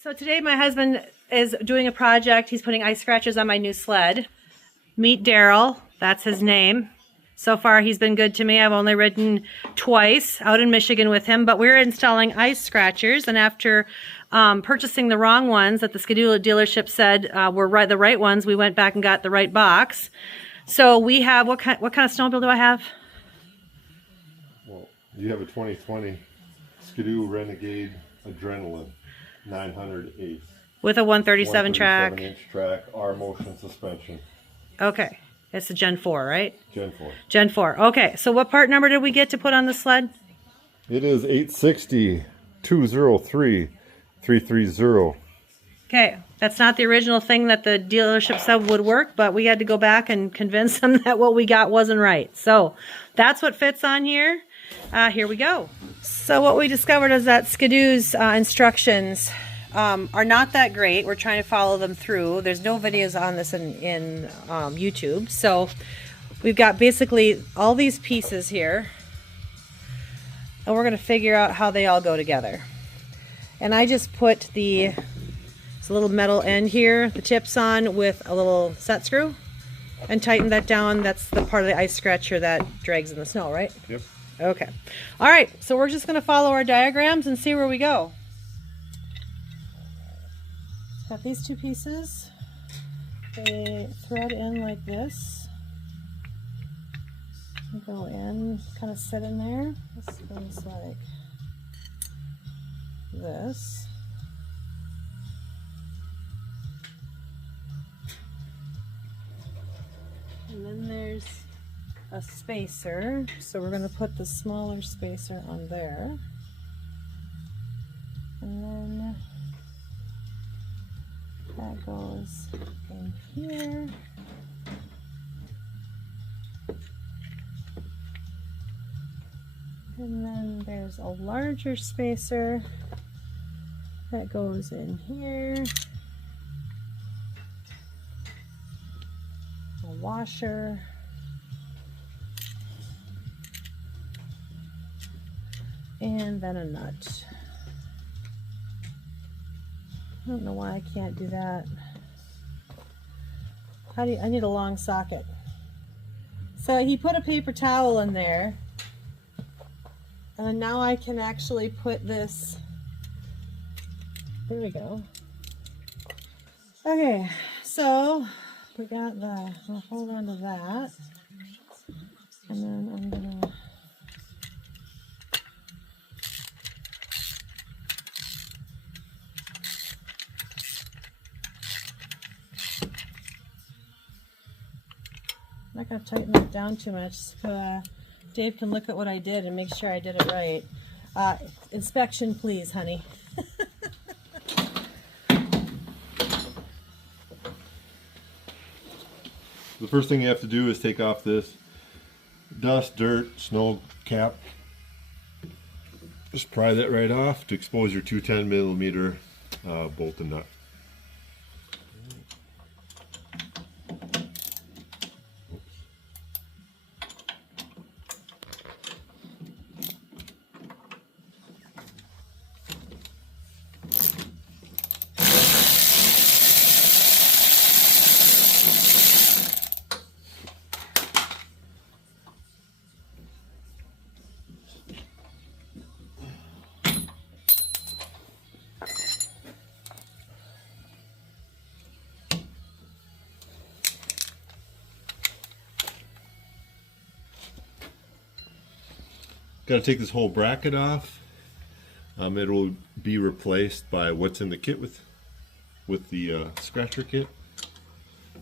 So today my husband is doing a project. He's putting ice scratchers on my new sled. Meet Daryl. That's his name. So far he's been good to me. I've only ridden twice out in Michigan with him, but we're installing ice scratchers, and after purchasing the wrong ones that the Skidoo dealership said were the right ones, we went back and got the right box. So we have, what kind of snowmobile do I have? Well, you have a 2020 Skidoo Renegade Adrenaline 900 Ace. With a 137 track. 137-inch track, R-motion suspension. Okay. It's the Gen 4, right? Gen 4. Gen 4. Okay. So what part number did we get to put on the sled? It is 860-203-330. Okay. That's not the original thing that the dealership said would work, but we had to go back and convince them that what we got wasn't right. So that's what fits on here. Here we go. So what we discovered is that Skidoo's instructions are not that great. We're trying to follow them through. There's no videos on this in YouTube. So we've got basically all these pieces here, and we're going to figure out how they all go together. And I just put the little metal end here, the tips on with a little set screw, and tighten that down. That's the part of the ice scratcher that drags in the snow, right? Yep. Okay. All right. So we're just going to follow our diagrams and see where we go. Got these two pieces. They thread in like this. Go in, kind of sit in there. This goes like this. And then there's a spacer, so we're going to put the smaller spacer on there, and then that goes in here, and then there's a larger spacer that goes in here, a washer, and then a nut. I don't know why I can't do that. I need a long socket. So he put a paper towel in there, and now I can actually put this, there we go. Okay, so we got I'll hold on to that, and then I'm gonna I'm not going to tighten it down too much, so Dave can look at what I did and make sure I did it right. Inspection, please, honey. The first thing you have to do is take off this dust, dirt, snow cap. Just pry that right off to expose your 210mm bolt and nut. Got to take this whole bracket off. It will be replaced by what's in the kit with the scratcher kit.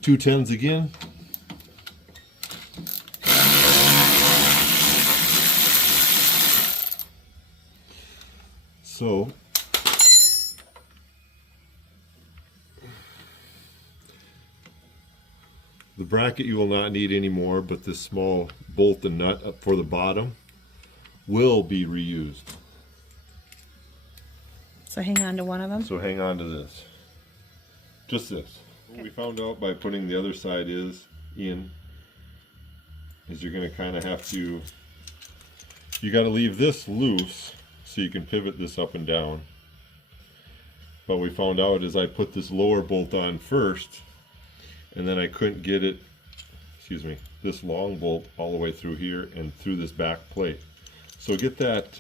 210s again. So the bracket you will not need anymore, but this small bolt and nut up for the bottom will be reused. So hang on to one of them. So hang on to this. Just this. Okay. What we found out by putting the other side is you're going to kind of have to, you got to leave this loose so you can pivot this up and down. But we found out is I put this lower bolt on first, and then I couldn't get it, excuse me, this long bolt all the way through here and through this back plate. So get that,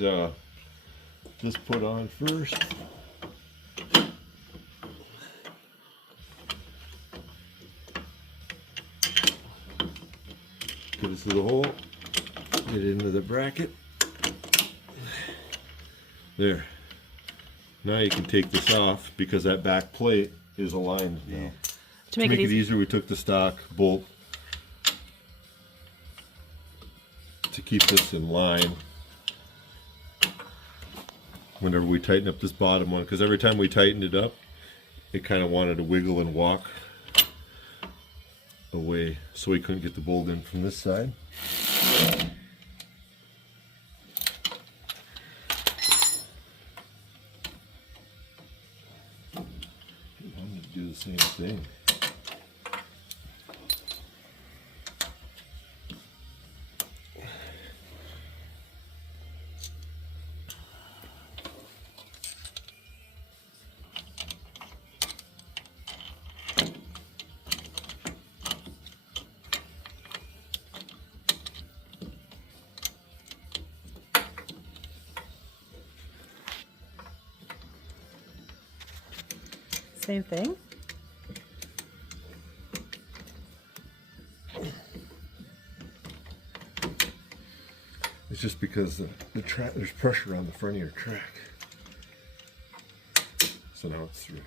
this put on first. Get it through the hole, get it into the bracket. There. Now you can take this off because that back plate is aligned now. To make it easier, we took the stock bolt to keep this in line whenever we tighten up this bottom one, because every time we tightened it up, it kind of wanted to wiggle and walk away, so we couldn't get the bolt in from this side. I'm going to do the same thing. Same thing. It's just because the track, there's pressure on the front of your track. So now it's through.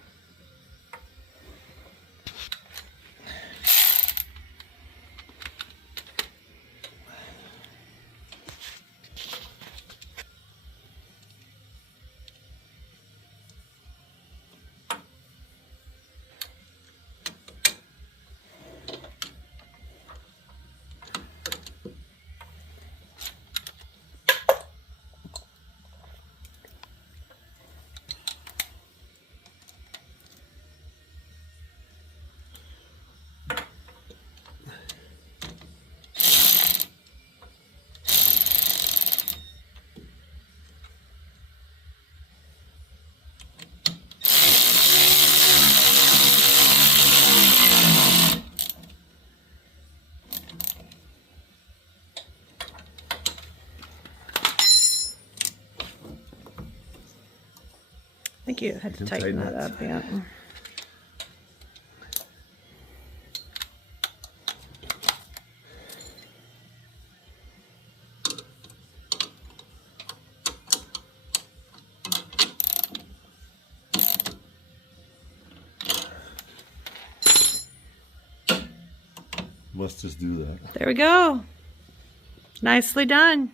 I think you had to tighten that up, yeah. Must just do that. There we go. Nicely done.